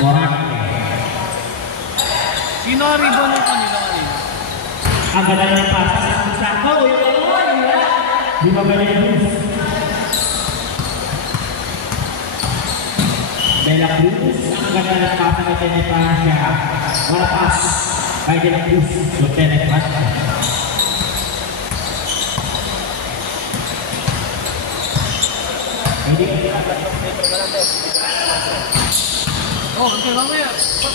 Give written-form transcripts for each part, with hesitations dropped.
Sino ang ribbon ng kanila kanina? Ang ganda ng pasa sa Sako. Di ba ba yung De La Cruz, ang ganda ng pasa ng Tenet Pasha. Walapas kay De La Cruz sa Tenet Pasha. Oh, okay, mamaya.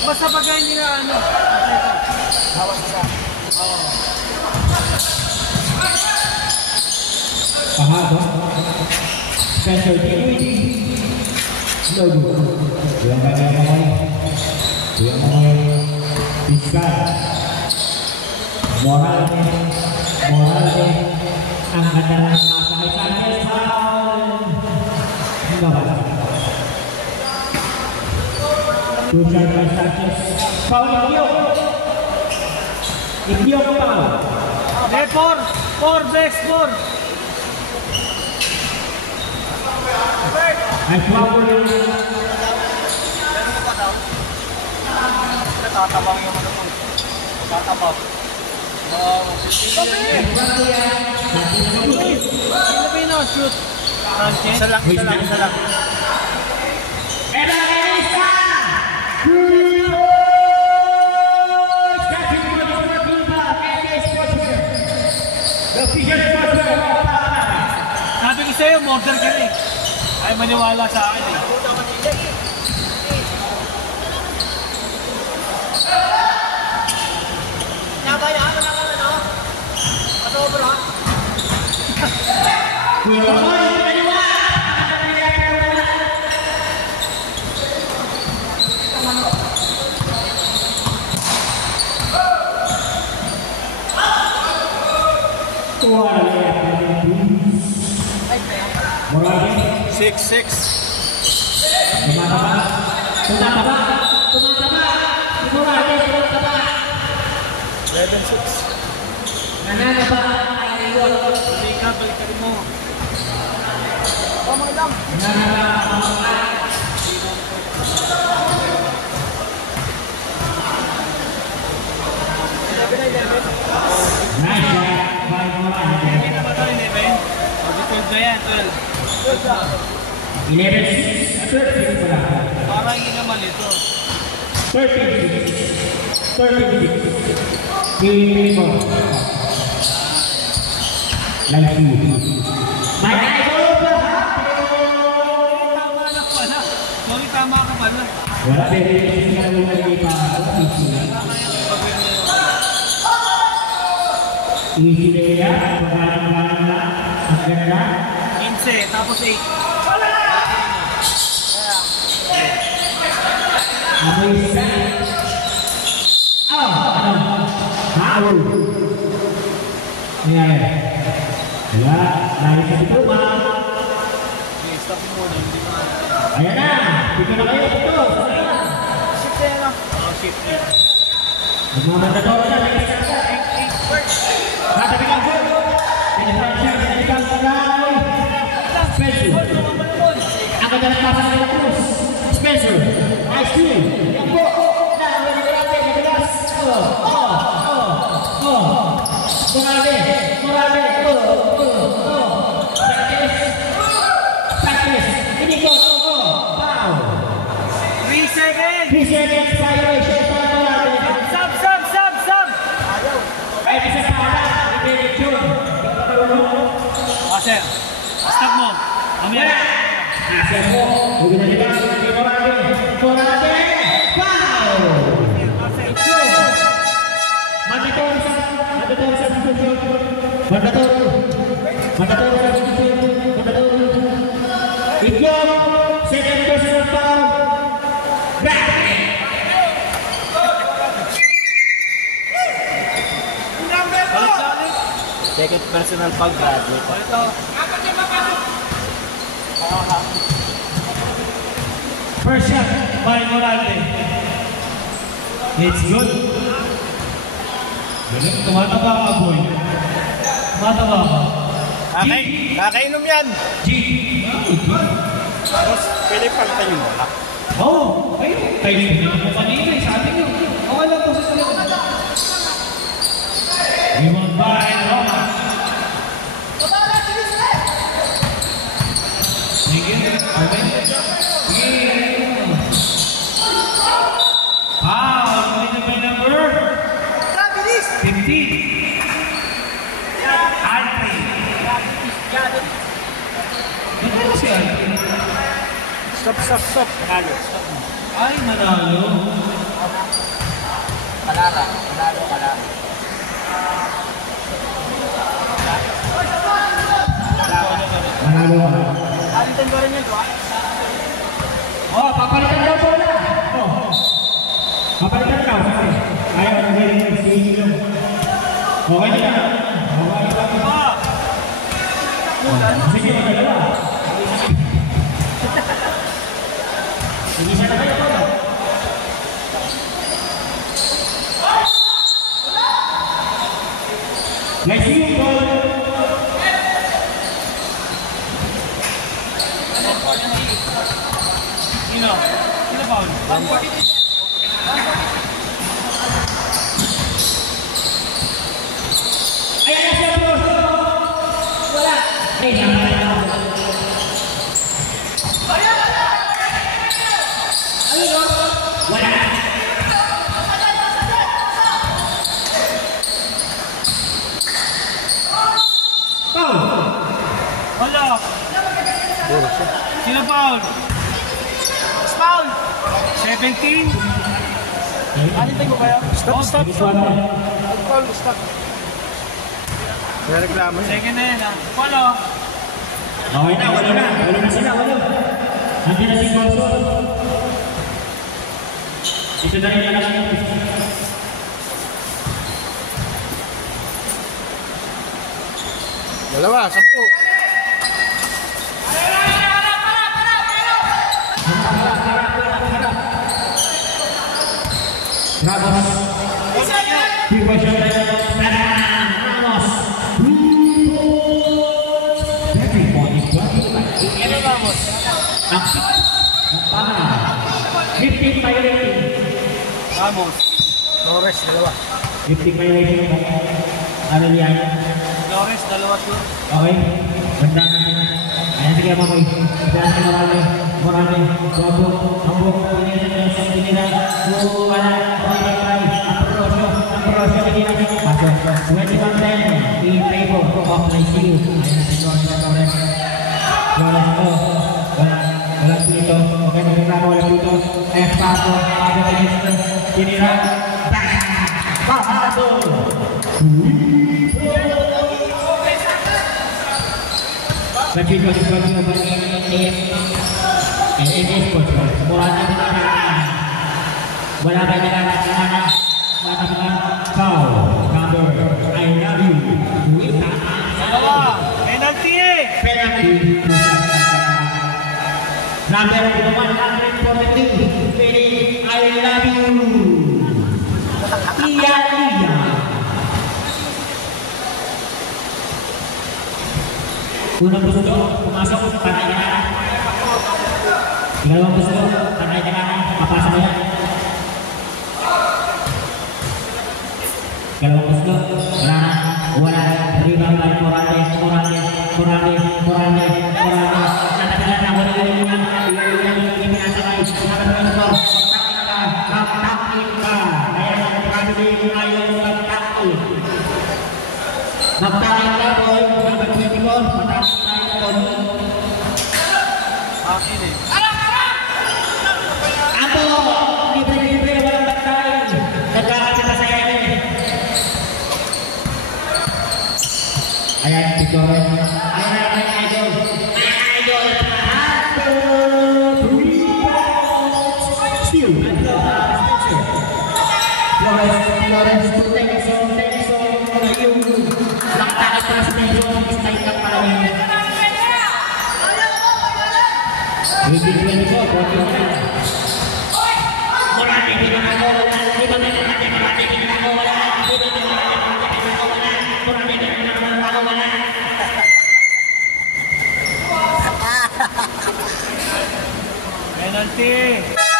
Basta pagkain nila ano. Hawas isa. Oo. Pahaba. Special Kiwi. No good. Yang banyak namanya. Yang namanya bisa. Moralnya. Angkatan masa-masanya enggak apa. Tujuan Sanchez. Paul Idiok Paul. Depor, best. Ay flower yung tatabang yung ano mo. Tatabang. Filipino shoot. Isa lang. Sabi ko sa'yo, modern ka rin. Ay maniwala sa akin eh. Nabayaan mo lang ano? Patobro ha? Six. Tumataba. 7-6. Nananaba. Balikan mo. Oh, madam. Nice shot by Morante. Hindi na ba ito 11? O, di 12 na yan, 11-6. 13 pala. Parang hindi naman ito. 13-6. Game mo. Lagi. May idol ba? Tama ka pala. Wala din. Easy na yan. Pagkalang na. Ang ganda. 15, tapos 8. Amoy sa... Haul. Ayan. Wala. Lari sa diploma. Okay, stop mo muna. Hindi na. Ayan na. Hindi na kayo ito. Shift na yan lang. Oh, shift. Magmamandador na. Natabi ka po. Pinagpapasya. Spencer. Ang ganda ng pasang nila Cruz. Spencer. Nice team. Yan po. Morale. Sanchez. Ini go. Foul. 3 seconds. 3 seconds violation para Morale. Sub. Ay, isa pa ata. Sir. Stop mo. Mamaya. Asya po. Huwag na nila. Morale. Foul. Matador. Idiom. Second personal foul. Back. Second personal foul, graduate. First shot by Morante. It's good. Tumataba ka, boy. Tumataba ka. Kakainom yan. G. Boss, pwede palitan yung bola. Oh, kayo mo kanina, sabi nyo. Okay lang po sa talaga. Rebound by Roma. Sige, okay. May number 15. Andre. Ano si Andre? Stop. Manalo. Ay, manalo. Manalo. Manalo. Alitan ko rin yun, ba? Oh, papalitan daw po na. Oh. Papalitan daw. Ayaw, naghiling si Ilong. Okay na. Okay na. Sige, magdalawa. Sige siya na kayo po. Let's see you, ball. Sino ba? 140. Ayan na siya, bro. Wala. Ay, wala. Foul. Wala. Sino foul? Foul. 17. Alitan ko kayo? Stop. Foul, stop. May reklamo. Second na yan, ha? Follow. Okay na, wala na. Wala na sila, wala. Nandiyan na si Gonzo. Ito na rin na lang. Dalawa, 10. Ramos. Diba siya na Ramos. Ano Ramos? Napana. 15 violating. Ramos. Flores, dalawa. 15 violating. Ano yan? Flores, dalawa to. Okay. Ganda natin. Ayan, sige mga boy. Diyan si Morales. Bobo. Ambok. Pinila. Wala. Ambrosio. Pinila. Pasok. 21-10. In favor of Lyceum. Ayan si Torres. Flores to. Wala dito. Okay, nagreklamo. Wala dito. Espaso. Pinila. Pasok. Tapi kalau sebagai ini sponsor, semua orang wala ba nila foul number I love you Dalawa. Penalty eh. penalty number 143 I love you iya unang gusto pumasok panay na kanan ikalawang gusto panay na kanan papasok na yan ikalawang gusto wala rebound by Morales natagalan na wala yung pinasakay kaptakin ka kaya nagpapagay yung ayaw magtakot magtakin ka boy magpapagay ko magtakin tayo Akin eh. Apo, libre walang magtakin nagkakasaya eh ayan si Torres ayan idol still Flores protection yung nakatakas pa sa medyo style ka pala yun 2024 Morales pinakagolan di ba pinakagolan Penalty.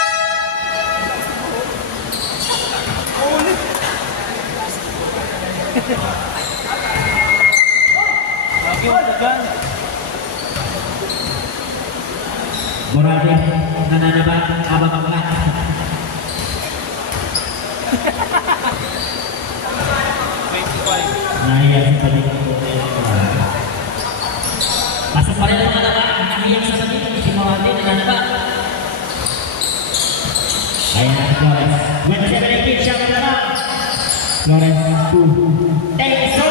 Lagi mo dyan. Morales, nananaba, abang ang lahat. Nahiya si Palit. Pasok pa rin ang nananaba, nahiya sa Palit, si Morales, nananaba. Ayan na si Flores. When siya na yung pitch, siya ka naman. Flores, 2. Tenso!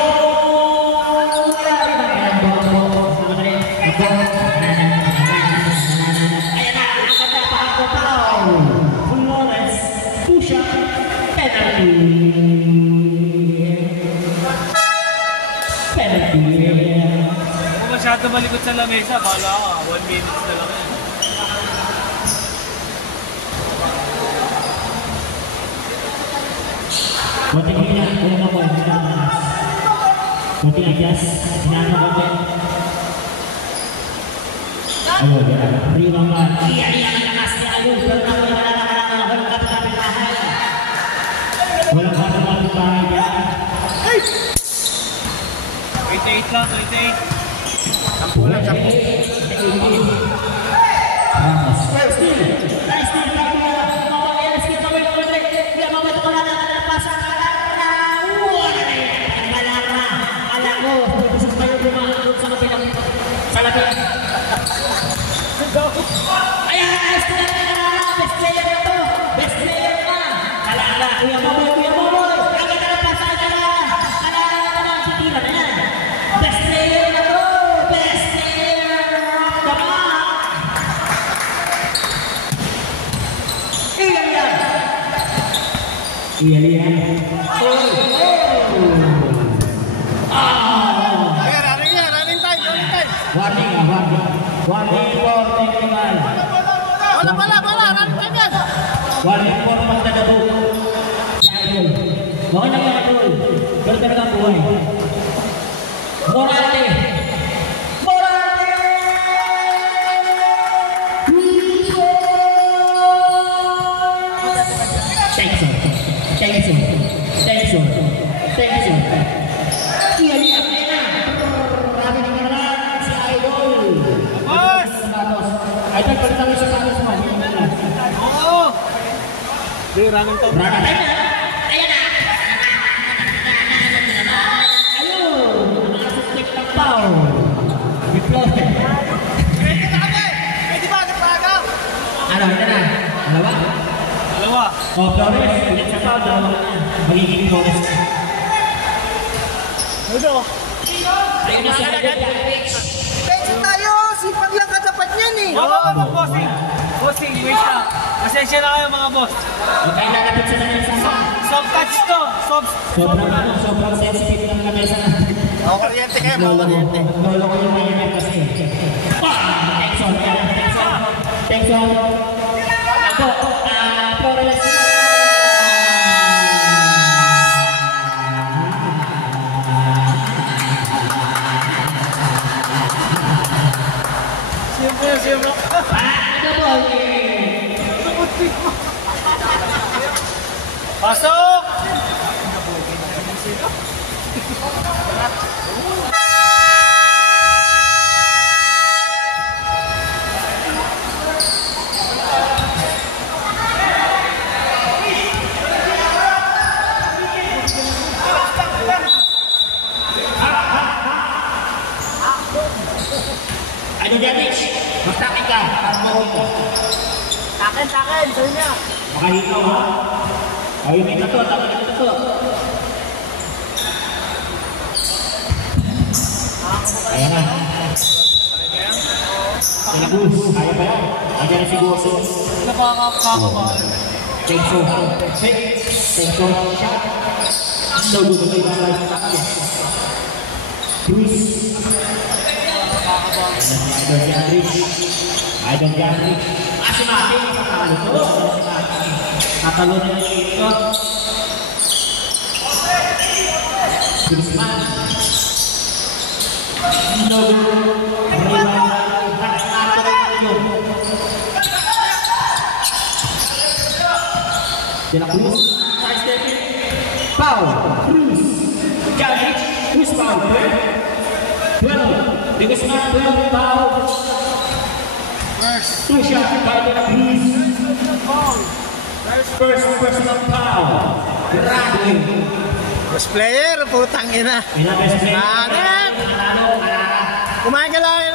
Kung masyado malikot sa lamesa, bala ka, 1 minute na lang yan. Konting hina, ulang ako, konting adjust, sinano ko din. Ayun, yan. Rimang man. Iya-iya ang lakas ni Alun, pero naman yung walang kapit-kapit bahay. Walang kapit-kapit bahay yan. 28 lang, 28. Sampulan, sampulan. Ramos. Nice steal, ayan, best player na to, best player na. Kalala, Kuya Momoy, ang ganda ng pasahan na naman, si Tira na yan. Best player na to, best player naman. Iyan. Warning for technical. Bala, running time yan. Warning for magdadabo. Si Idol. Okay lang yan, Idol. Pero talaga ang buhay. Morate! Tension. Iya. Marami na naman si Idol. Idol, palitan mo sa panos mo. Oo. Di, running time. Ayan na. Ayun. Nakasubject ng foul. Deployed. Pwede ba? Nagpagaw. Ano, ito na. Dalawa. Oh, Flores. Ulit sa foul. Dalawa na. Magiging Flores. Ano? Ayun na siya. Pwede tayo, sipag lang katapat niyan eh. Oo, bossing. Bossing, wait lang. Pasensya na kayo mga boss. Okay, lalapit sila ng isang Soft touch to. sobrang sensitive ng lamesa na. Ako kuryente kayo, mga kuryente. Lolo ko yung mayaman kasi. Texon. Ako, Flores. Siyempre. Pasok! Ano damage? Magtakin ka, para mawag ka. Takin, sabi niya. Makahikaw ha? Ayun, may tato, tapos may tato. Ayan na. Gus, kaya ba yan? Ayan na si Gus. Nakakabahal. Tenso. Shot. No good. Cruz. Idol Gandrich. Si Mati, nakakalo to. Natalo na yung ito. Guzman. No good. De La Cruz. Foul. Cruz. Judge, who's foul? 12. Because not 12 foul. First. 2 shot by the Cruz. Foul. First personal foul. Grabe. Best player, putang ina. Best player. Hanep!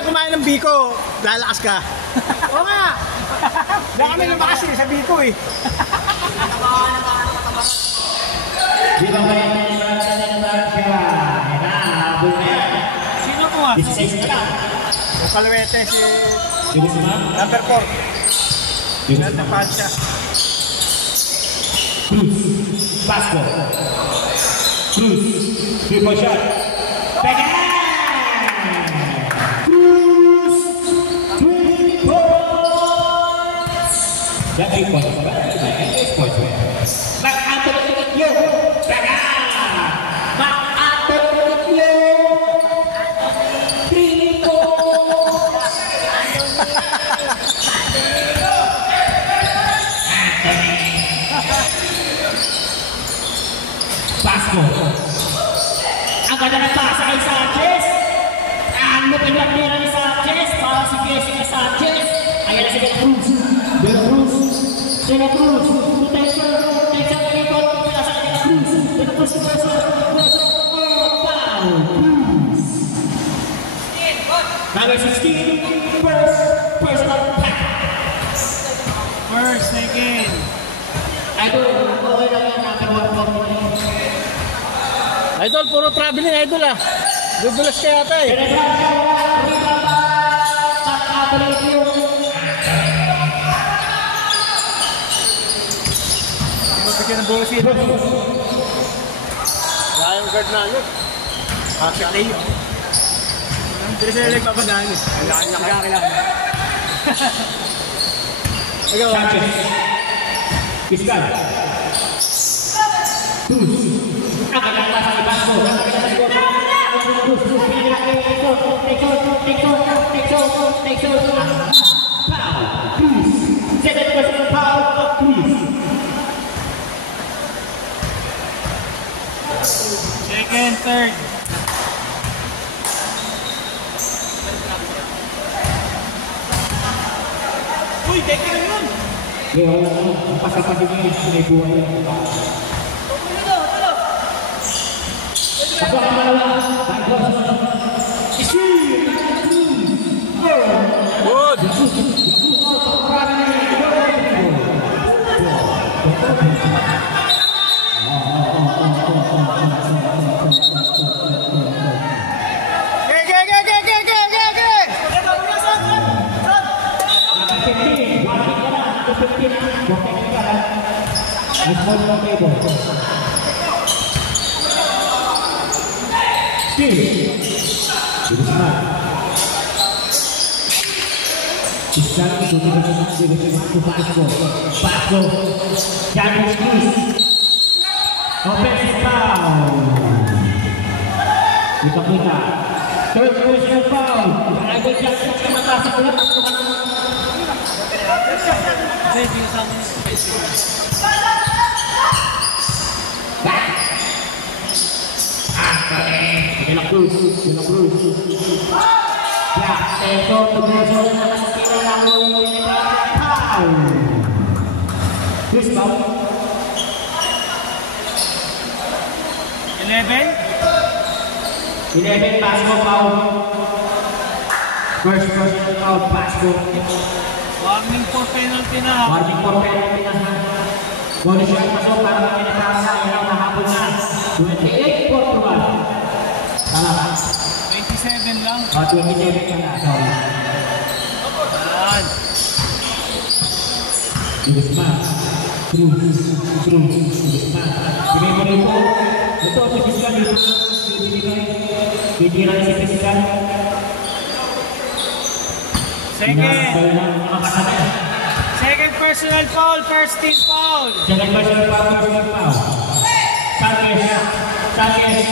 Kumain ng biko, lalakas ka. Oo nga. Baka kami lumakas sa biko eh. Di ba ba yan yung Francia na Francia? Yan na, habol na yan. Sino po nga? 16 na lang. Yung kaluwete si Yung sima? number 4. Yung Nasa Francia. Cruz. Pasco. Cruz. 3-point shot. Backhand! Cruz. 3 points. That's 3 points. That's 8 points. Back out of the yo. Back out of the yo. 3 points. Pasco. Ang ganda ng pasa kay Sanchez. Ang lupin lang nila ni Sanchez. Para si Jessica Sanchez. Ayan na si De La Cruz. De La Cruz. De La Cruz. Takes out the rebound. Pinasa kay De La Cruz. De La Cruz to Brazil. Foul. Cruz. Number 16. First personal pack. First, second. Idol, okay lang yan. Nakakawag mo. Idol, puro traveling idol ah. Dudulas ka yata eh. Mapigyan ng bulo siya. Wala yung guard na yun. Patay yun. Hindi sila nagpapadaan eh. Kailangan. Ikaw, Sanchez. Fiscal. Cruz. Ang kaganda sa Ibasco. Foul. Cruz. Second personal foul of Cruz. Second, third. Uy, teke na yun. Ang pasapasig niya may buhay. Ako ang malawa. good. Pasco, James Cruz, offensive foul. Kita. Third personal foul. Idol Jackson sa mataas sa ulat. Kasi hindi kasama niya sa festival. De La Cruz. Ya, eso tubuso na nakasakita lang mo yung foul. Chris foul. 11 Pasco foul. First personal foul Pasco. Warning for penalty na. Warning for penalty na. Bonus shot pasok para kami nakasa. Yan ang nahabol na. 28-41. Tama ba? 27 lang. 27 ka na. Sorry. Ayan. Guzman. Cruz. Guzman. Bigay mo rin po. Ito si Fiscal. Bigyan na si Fiscal. Second personal foul, first team foul. Second personal foul. Sanchez.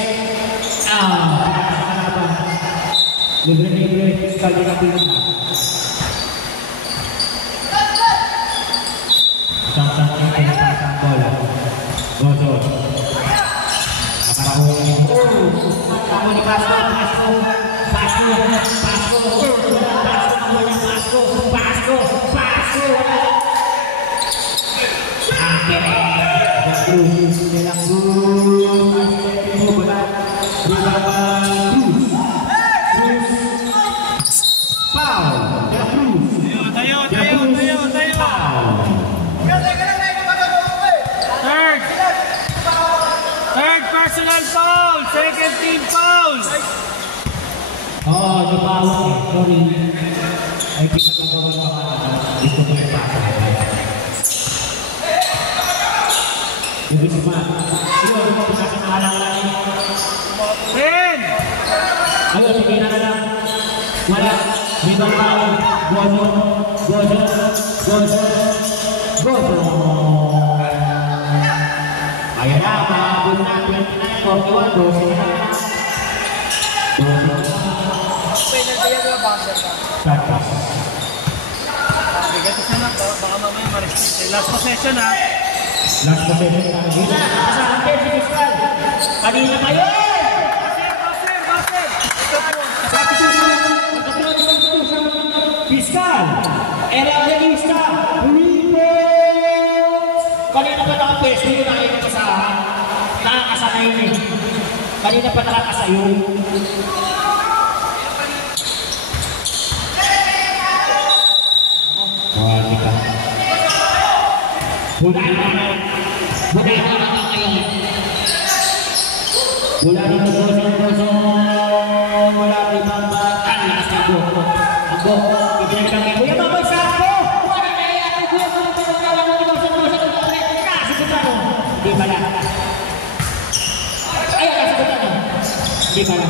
Libre Fiscal din ang pinag. Isang pinagpasang bola. Gozo. Nakarahuli. Ako ni Pasco. Third personal foul! Second team foul! Oo, napawag eh. Sorry. Ay, pinagagawa pa ka. Gusto ko yung pasa. Yung isa pa. Ayun, pinakakalang lang. 10! Ayun, sige na lang. Wala. Dito foul. Gozo. Ayan na, mahabol na. 29-41. Gozo na. Penalty yan yung bouncer ka. Bigatis na lang, baka mamaya ma-restrict. Last possession ha. Last possession na. Gina, kasama kayo si Fiskal. Kanina pa yun! Baser! Fiskal! Evangelista! Kanina pa nakapesto yun, nakakasahan. Nakakasanay yun eh. Kanina pa nakakasayo. Bulan na kayo. Bulan na goso. Wala rin mamatan. Lakas na ako. Ibigay kami. Kuya, mamay sa ako. Wala na yan. Kuya, goso. Nasibutan mo. Hindi pala. Ayaw, nasibutan mo. Hindi pala.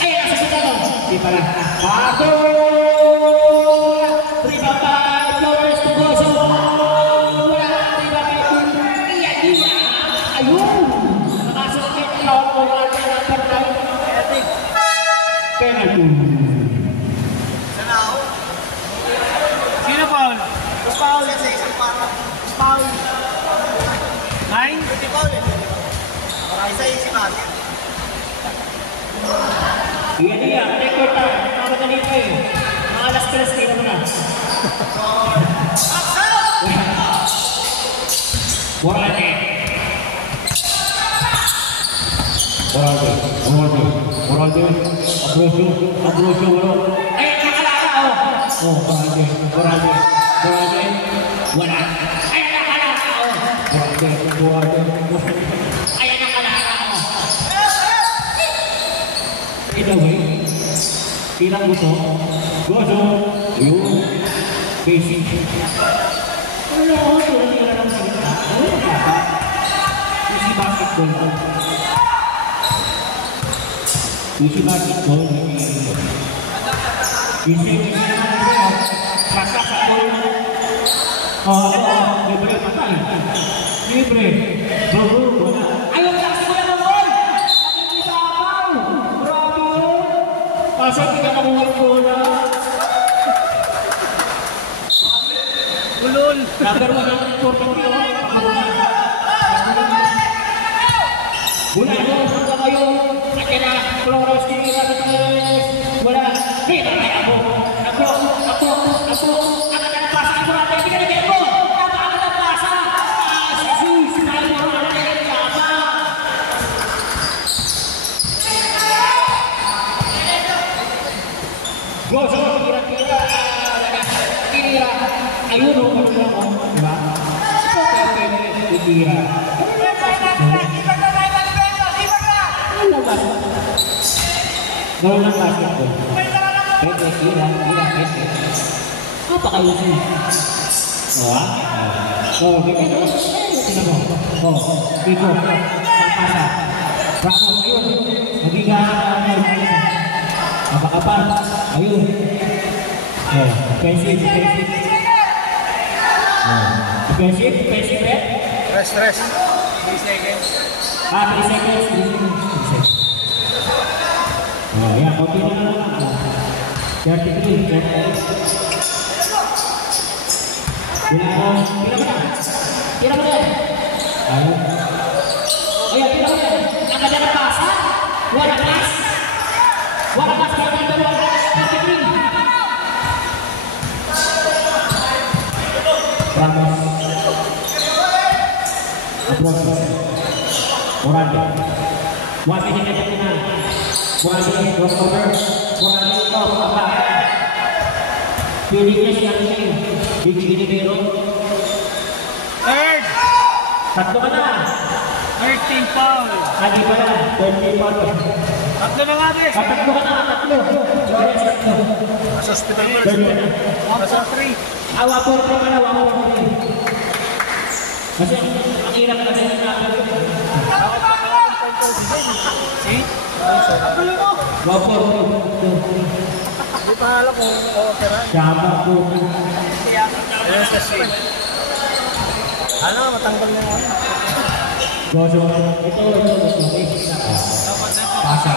Ayaw, nasibutan mo. Hindi pala. Ako! Ribata! Flores to goso. Sino foul? Foul yan sa isang para. Foul. 9? Hindi foul eh. Isa-isa si Baser. Iya, take your time. Nakakadali pa eh. Mga alas 3 kayo na. Moralde. Ambrosio, wala. Ay, nakalala ako. Oh, Moralde. Wala. Ay, nakalala ako. Ay, nakalala ako. Ito ba eh? Tilang gusto. Gozo. Yun. Basic. Ano ako? Tula lang salita. Ano ba? Easy basketball. Easy naman. Saka sa goal. Libre patay. Libre. Go. Ayaw na kasi ko na goal. Nakikita ako. Grabe yun. Kasi pinakamuhay ko na. Ulol! Number 1 ang important yun. Wala mo, punta kayo. Akin na, Flores, tinira sa Flores. Wala. Dito kaya ako. Ako. Akin na pasa. Ako natin, hindi ka na mo. Akin na pasa. Jesus, tayo mo natin ang pasa. Gozo, tinira. Ayun o, kanila mo. Diba? Tinira. Gawin lang basketball. Pwede, tira. Apa kayo siya? Ganyan. Tingnan mo. Dito. Pagpasa. Bravo, ayun. Magigaan. Kapakapan. Ayun. Defensive. Defensive. Rest. 3 seconds. 3 seconds. Yan, konti na lang. 33. Tira mo na. Ayan, tira mo na. Nakadala pasa. Wala pass. Wala pass kaya number 1. Ramos. Approach. Oranje. 1 minute na final. Oranje, crossover. Oranje, apa? Pilihnya siapa sih? Gini biru. Third! Tatlo ka na. 13 foul. Lagi pa na. 30 foul. Tatlo na nga, Bes. Tatlo ka na. Tatlo. Nasa hospital mo. 30 na. 1-3. Wapor ka na. Wapor ka na. Kasi ang hirap na rin na. See? Wapor. Hindi pa alam kung okay. Sama po. Yes, that's it. Ano, matanggal na yan. Goso. Ito. Pasa.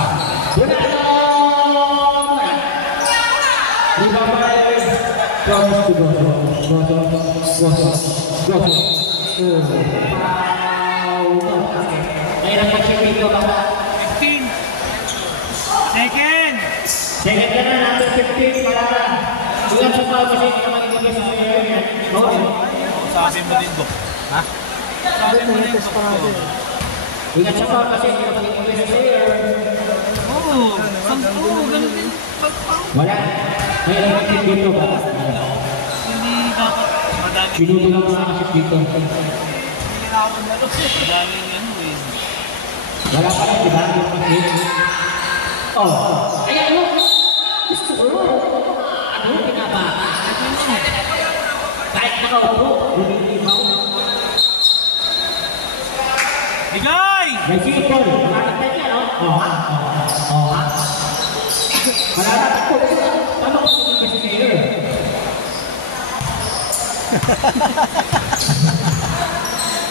Promise to Goso. Mayroon ka siya dito ba? 15. Second. Second ka na, number 15, para ilan sa tao kasi hindi ka magiging sa area. Sabi mo din, Dok. Ha? Sabi mo din, Test pa natin. Dok. Ilan sa tao kasi hindi ka magiging sa area. Oo. Ganun din. Wala. Mayroon ka siya dito ba? Hindi dapat. Madami. Sinuto lang sa kasi dito. Madami ano eh. Wala pa lang, di ba? Oh. Ayan mo. Gusto ko. Ano pinabata? Kahit nakaupo, lumilimaw. Bigay! May sipon. Nakakatay niya, no? Oh, ha? Oh, ha? Malalapat ko. Paano ko siya kasi kayo?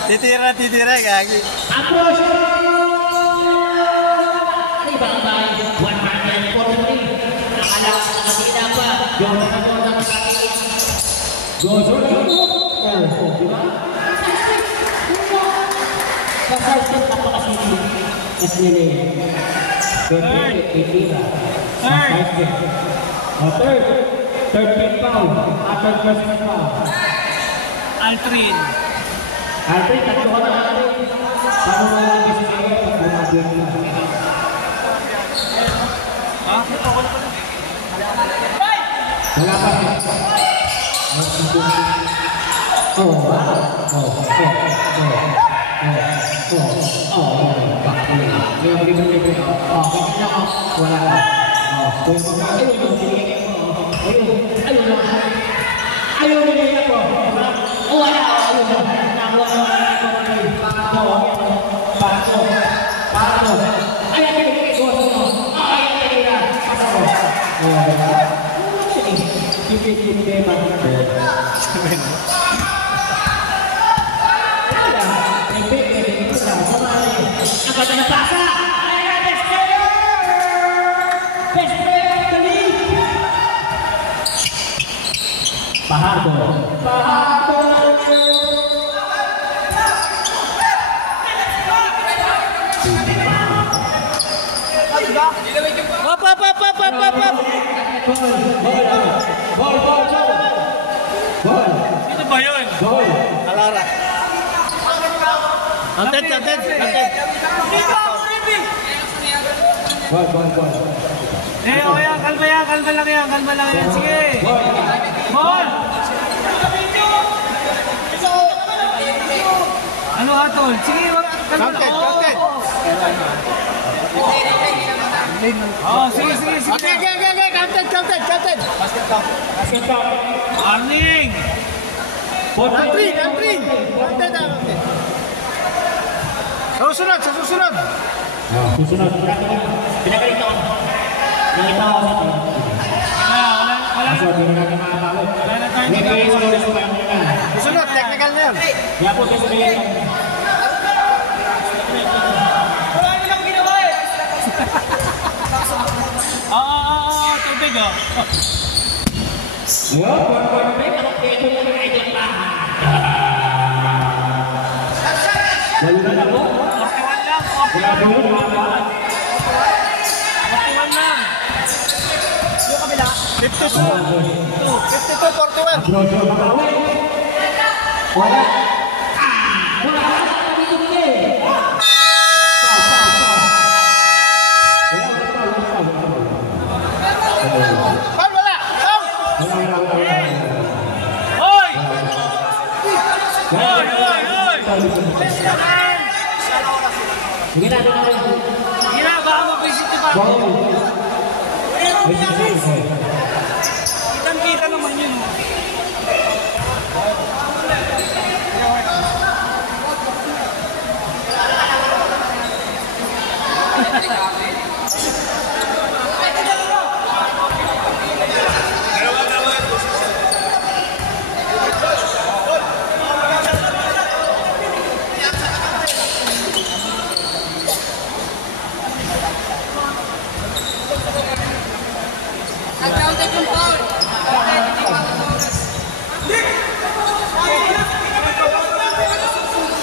Titira, gagi. Approach! Ibang bahay, 143. Nakalakas na kanina pa. Jordan na Jordan sa akin. Jordan. Oh, di ba? Kasal-sal napakasili. Mas nilay. Third. Third. 13 foul. Third person foul. Altrin. Alfred, tatlo ka na Alfred. Paano mo yung kasi kayo pag bumabing na? Ha? Wala pa siya. Wala ka. Ayaw nila ko. Wala. Pahardo. Ball. Sino ba yun? Ball. Alara. Anted. Ball. Eh, okay, kalma lang yan. Sige. Ball! Ano hatol? Sige, kalma lang. Counted. Oh, sige. Okay. Counted. Basket count. Warning! Counted. Susunod. Susunod. Pinagalit ako. Nakita ako sa ito. Wala So, hindi na natin makakawin. na tayo. May kayo sa ulit pa yung nila. Susunod, technical na yun. Kaya po kasi may Tubig oh. Ayun, buwan-buwan na ito. Ito yung mga idol pa. Lalo na ako. Okay, lang. Wala ba yun? Brojo makawin. Wala. Wala ka dito ni. Hoy! Hoy! Sige na. Baka mag-visit pa. Kitang-kita naman yun.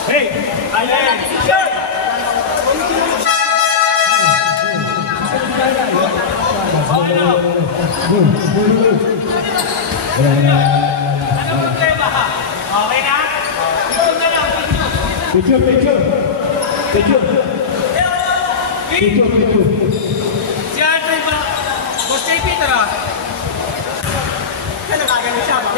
Hey! Ayan! Ano problema ha? Okay na? Picture na lang, picture. Picture. Si Andre ba? Boss JP, tara. Kaya nakagano siya ba?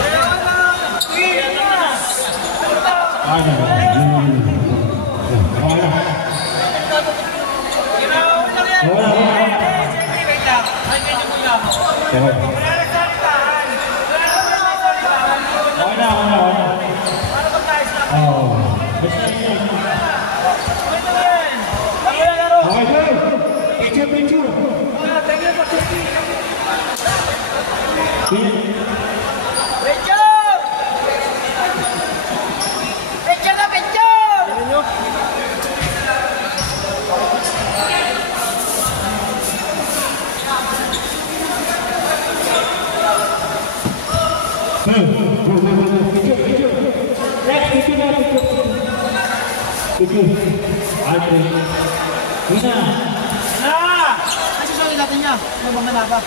Susunod natin niya. Ano bang nalaba?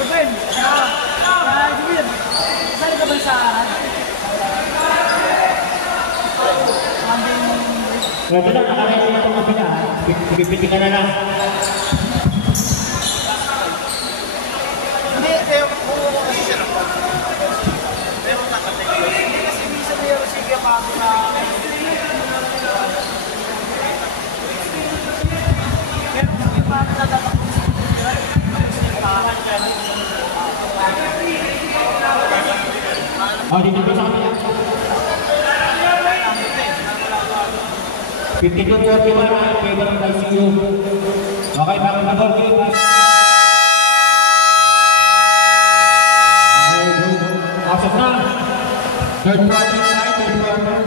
Ruben! Ruben! Saan ka ba sa arahan? Ito na, nakarete na itong kapila. Pipiti ka na lang. Hindi, pero kung kasi siya lang. Pero nakatay. Kasi minsan na yung sige bago na... Pero kung bago na dapat Dito sa kapila. 52-41, favor ng ICU. Okay, bakit na goal kick? Pasok na. Third quarter tayo, third quarter.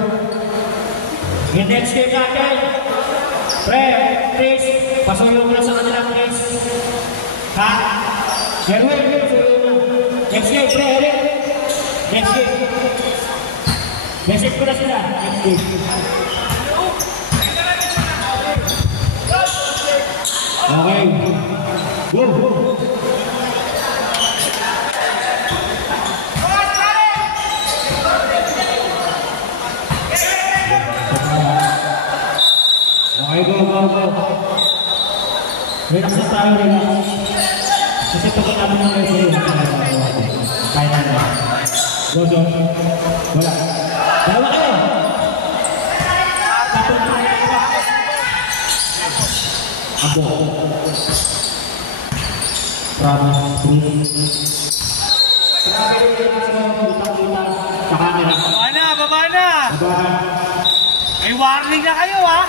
Yung next game natin. Pre, Chris, pasuyo mo na sa kanila, Chris. Ha? Erwin, pasuyo mo. Next game, pre, Erwin. Next game. Message ko na sila. Next game. Okay. Go. Okay, go. Relax na tayo, relax. Kasi pagka naman ng referee, kaya na. Go. Wala. Dalawa kayo. Tapos na kayo. Abo. Promise, please. Baba na! May warning na kayo, ha?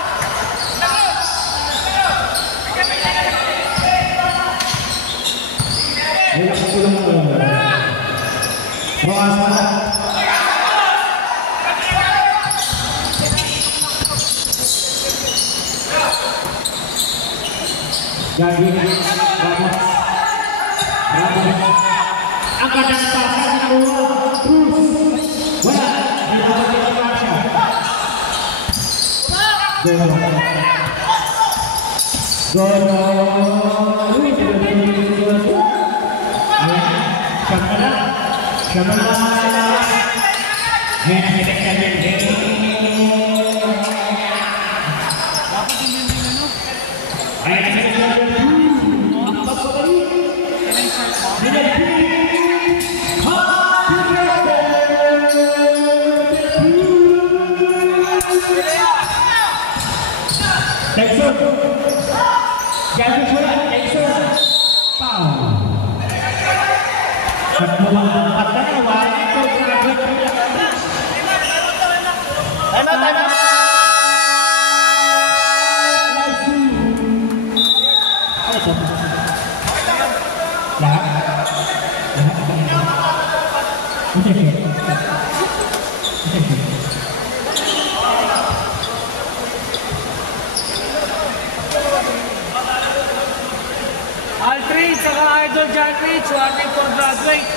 Jadi, angkat dan pasang terus, bola di bawah Aldridge, saka Idol Jandridge, working for graduate.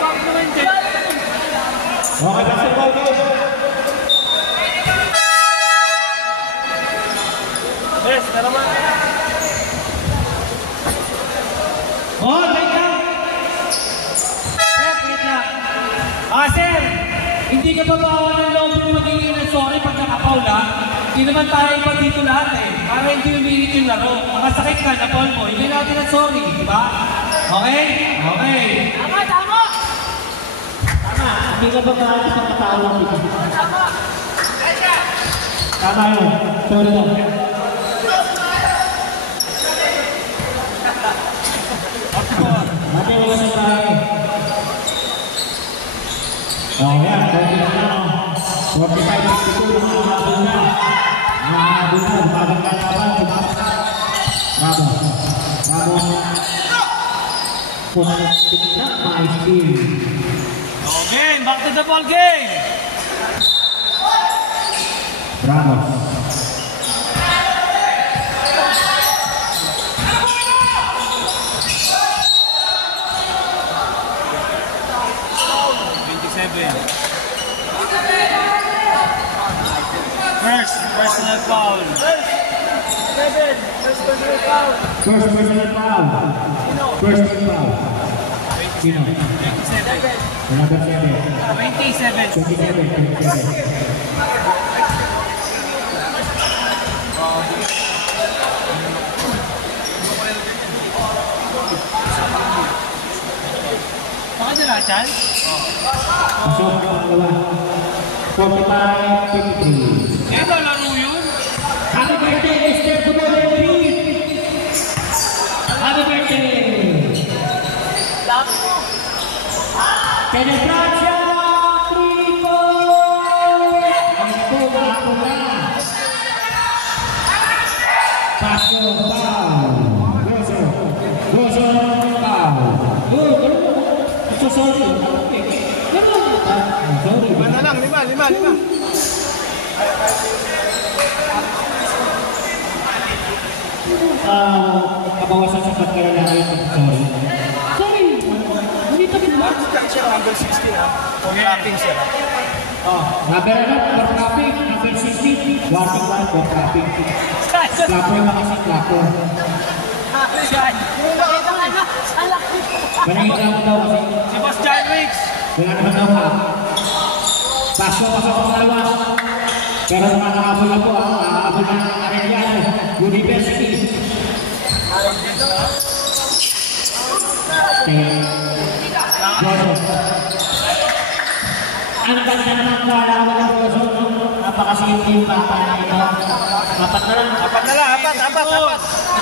Back naman din. Okay, basketball game. Yes, taraman. Oh, wait lang. Wait lang. Sir, hindi ka ba bawal ng loob yung magiging ng sorry pag nakapaul, ha? Hindi naman tayo iba dito lahat, eh. Para hindi umiinit yung laro. Makasakit ka na paul mo, hindi natin ng sorry, di ba? Okay? Okay. Tama, tama. Hindi ka ba bawal sa pagkatao dito? Tama yun. Sorry lang. Mati mo na tayo. Oh, yan. 45-62 lang nakakabot na. Nakakabot na. Bagang kalaban. Bravo. Bravo. Pumalastik na. Mais team. Okay, back to the ball game. Bravo. First personal foul. First personal foul. First team foul. Sino? 27. Number 7. 27. 27. Baka nila, Chan? Pasok ang pangalawa. 45-53. Eh, laro yun. Happy birthday, Mr. Kumolevi! Happy birthday! Penetracja! Pasok, foul! Gozo, foul! Sorry. Sorry. Lima na lang, lima. Kabawasan sa pagkailangan yung sorry. Sorry. Hindi pa din ba? Siya number 16 ha. Contracting siya. Number for traffic, number 60. Warning one for traffic. Klapo yung makasing klapo. Chan. Manahigla mo daw kasi. Si Boss Jandridge. Wala naman daw ha. Pasok ang pangalawa. Pero nakakabol na po ang nakakabol na ng Arellano University. Ang ganda naman ko alam mo ng Gozo. Napakasimple yung bata na ito. Apat na lang.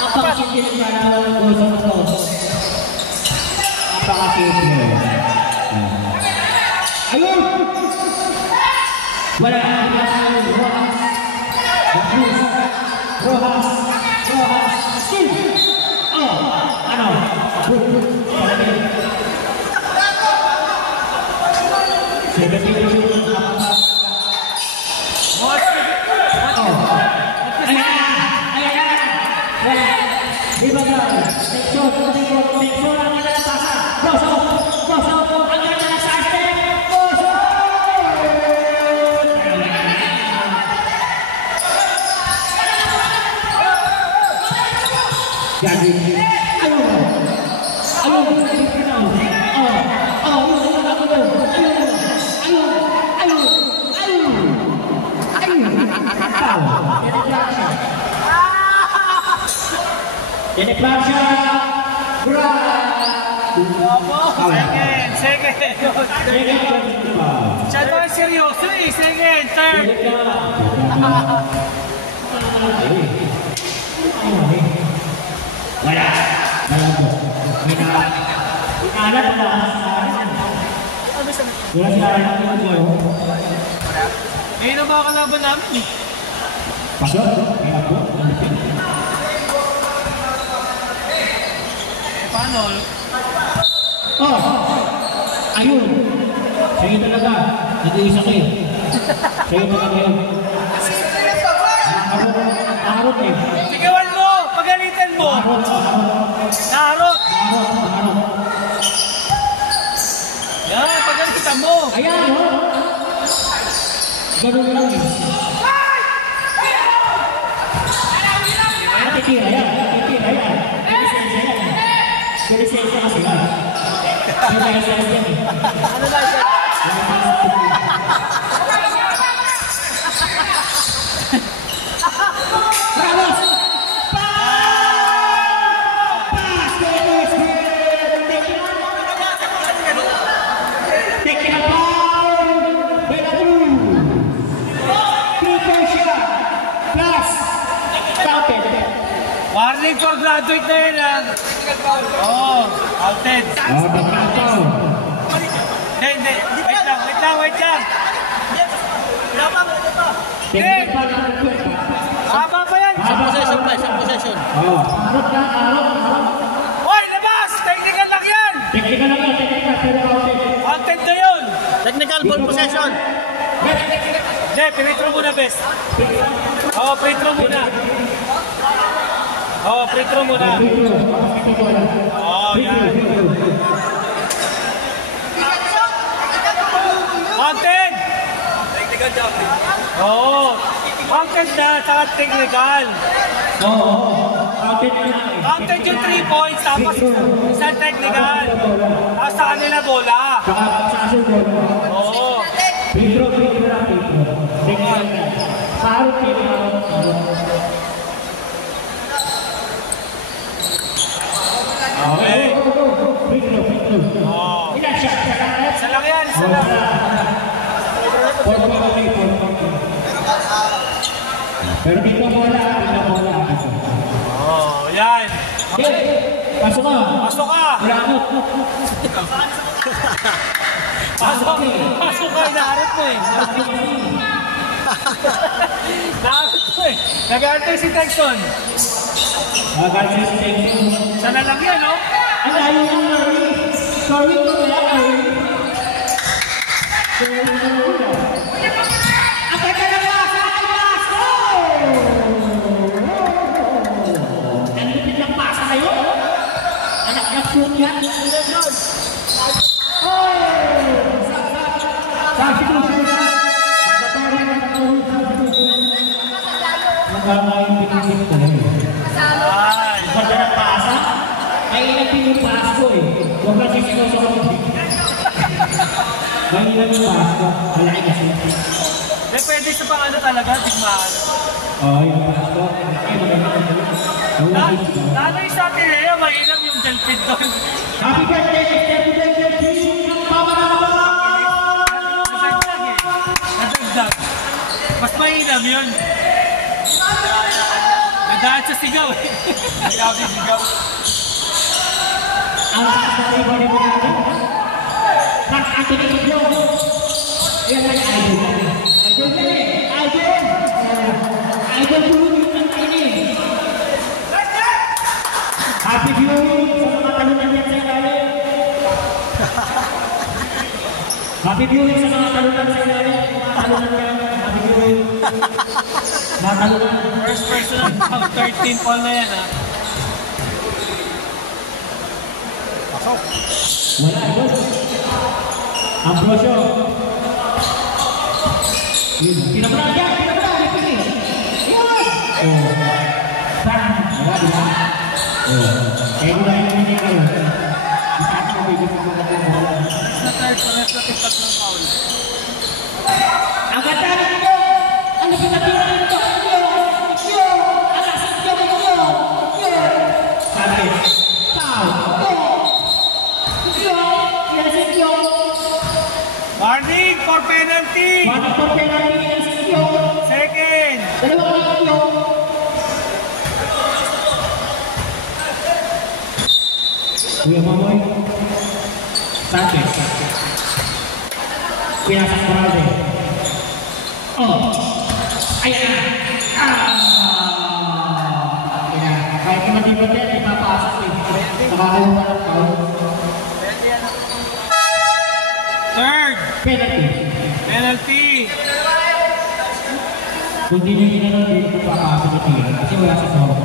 Napakasimple yung bata ng Gozo ito. Napakasimple. Ayun! Wala na ang Rojas. Still! Ano? Gozo ang naglalapasa. Gozo ang ganda na Second. Siya daw ay seryoso eh. Second, third. Wala. Wala Ngayon ang mga kalaban namin eh. Paano? Ayun. Sa'yo talaga. Nag-iisa kayo. Sa'yo talaga yun. Naharot eh. Sigawan mo! Pagalitan mo! Naharot! Yan, pagalitan mo! Ayan, no? Ganun lang eh. Titira yan. Titira yan. Lisensya kasi yan. May lisensya yan eh. Ano na siya? Ramos! Technical foul! Belarus! Peter shot! Plus! Counted! Warning for graduate na yun ah! Oo, outed! Technical foul! Hindi! Wait lang! Technical foul! Haba pa yan! Isang possession. Arot na! Hoy, labas! Technical lang yan! Technical lang yan! Technical pero counted! Outed na yun! Technical ball possession. Hindi, pinitro muna, best. Oo, pinitro muna. Oo, yan. Counted! Technical job. Oo. Counted na, saka technical. Oo. Counted na yan. Counted yung 3 points, tapos isang technical. Tapos sa kanila bola. Saka sa aso ko. Oo. Pedro lang Pedro. Technical na. Arot Pedro. Okay. Pedro. Oo. Ilan siya? Isa lang yan, isa lang. Pero dito bola. Oo, yan. Okay, pasok ka. Pasok ka. Bravo. Pasok ka, inaharap mo eh. Naharap mo eh. Nag-aantay si Tyson. Sana lang yan, no? Ang layo ng Murray. Sorry ko kaya Murray. Ang kaya na ba sa akin paso? Nandipit lang pasa kayo? Anak na shoot yan? Substitution. Magkakain pinisip ko na yun. Ay. Pagka nagpasa, ay ilang pinupas ko eh. Huwag lang sisinoso ko. May ilang pinupas ko. Malaki kasi. May pwede sa pang ano talaga, tigmaan. Oo, yung pinupas ko. Ay, maganda. Lalo yung sa atin eh, mahirap yung delpit doon. Happy birthday! Happy birthday! Team Pamarama! Nadagdag eh. Nadagdag. Mas mahirap yun. Nadaan sa sigaw eh. Grabe sigaw. Ang sasabi ko rin mo natin. Frank Anthony Kiblo. Yan ang idol natin. Idol yan eh. Idol! Idol viewing ng ini. Happy viewing sa mga talunan yan sa ilalim. Happy viewing sa mga talunan sa ilalim. Mga talunan yan. Happy viewing. Mga talunan. First person of 13 fall na yan ha. Wala idol. Ambrosio. Pinabra dyan. Oh. Saan? Wala diba? Oh. Kaya ko lang yung hindi kayo. Warning for penalty. Warning for penalty ng Sitio. Second. Dalawang Sitio. Kuya Mamoy. Sanchez. Pinasak Moralde. Oh. Ayan na. Kahit naman di ba din, ipapasok eh. Nakakawa pa ng foul. Third. Penalty. Penalty. Kung di nyo ginagawa, di ko papasok ito yun. Kasi wala sa foul.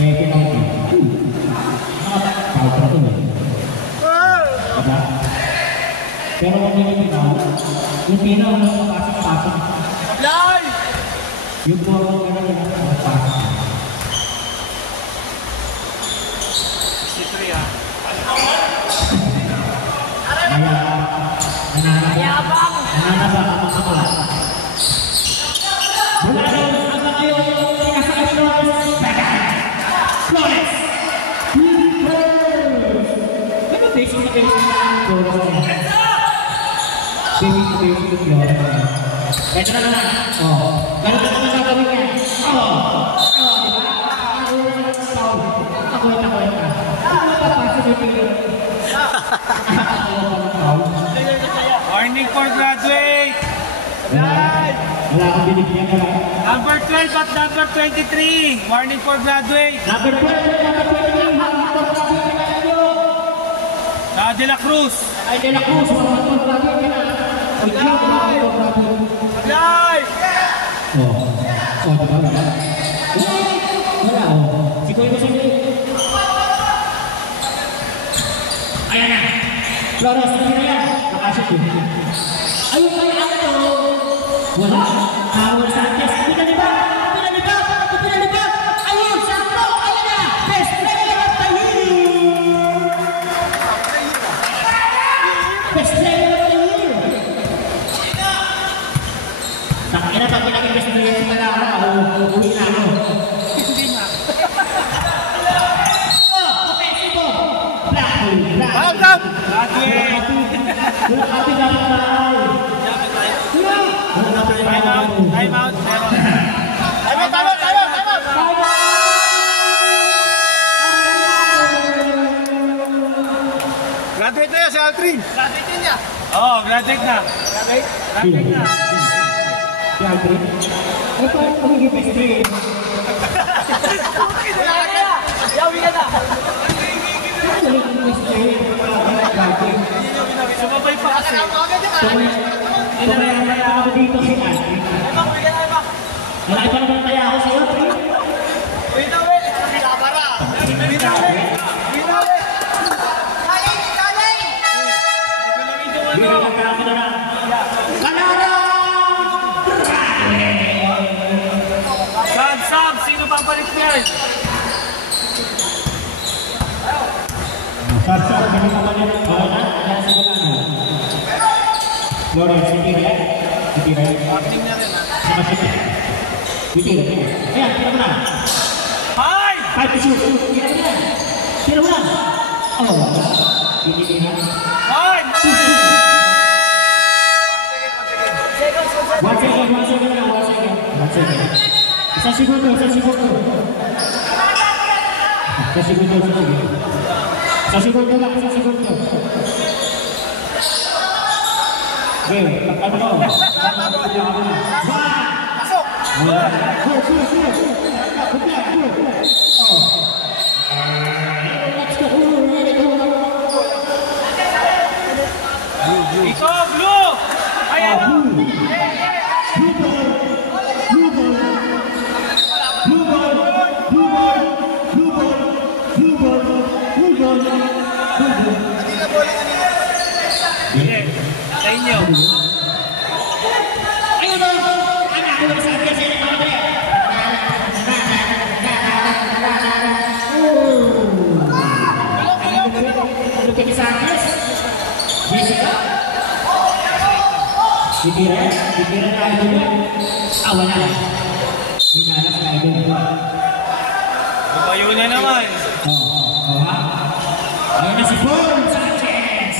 May penalty. Foul pa ito eh. Diba? Pero kung di nyo ginagawa, yung pinaw na papasok-pasok. Apply! Yung forward ka na yun, papasok. Yabang! Nananaba ang mga kapala. Mula doon, hanggang ngayon, pinasakay si Flores. Flores! Ano basic na basic na ang Flores na yan? Basic na basic na Flores. Ito na naman. Ganun na naman gagawin niya. Diba? Ako ka. Ano papasok yung tingin? Warning for graduate. Wala akong binigyan ka lang. Number 12 at number 23. Warning for graduate. Number 12, number 23, De La Cruz. ay De La Cruz, mga grabe ka na. Apply! Diba wala? Wala, Si Kuya Masuli. Ayan na. Flores, hindi na yan. Nakasok yun. Ayun kayo ito. Wala. Howard Sanchez. Pinalibag. Ayun, sakto. Ayan na. Best player of the year. Best player of the year. Sakina pag pinaging best player si Malara. Uwi na ako. Hindi na. Offensive. Blackpool. Graduate. Wala kami dapat maral. Time out. Graduate na yan si Altrin. Graduate na. Graduate na. Si Aldrin? Ano pa yung magiging best player? Yawi ka na. Sumabay pa kasi. Tumaya ako dito si Aldrin. Malaki pa naman kaya ako sa'yo, Aldrin. Sam, sino papalit niyan? Sasab, kami papalit. Okay na? Ayan sa Bulano. Flores, si Tira. Acting na rin, ha? Si Tira. Ayan, tira mo na. Hi! 5 to shoot. Tira mo na. Hindi na. Hi! 1 second lang. 1 second. Isang segundo. Isang segundo lang. Okay, ano mo? Pasok! Ito, blue! Ayan! Sa inyo. Ayun o! Anak ko sa akin sa inyo mga Lupit sa akin. Jessica. Ditira na idol. Wala. Minalas na idol. Tumayo na naman. Ha? Ayun na si Paul Sanchez.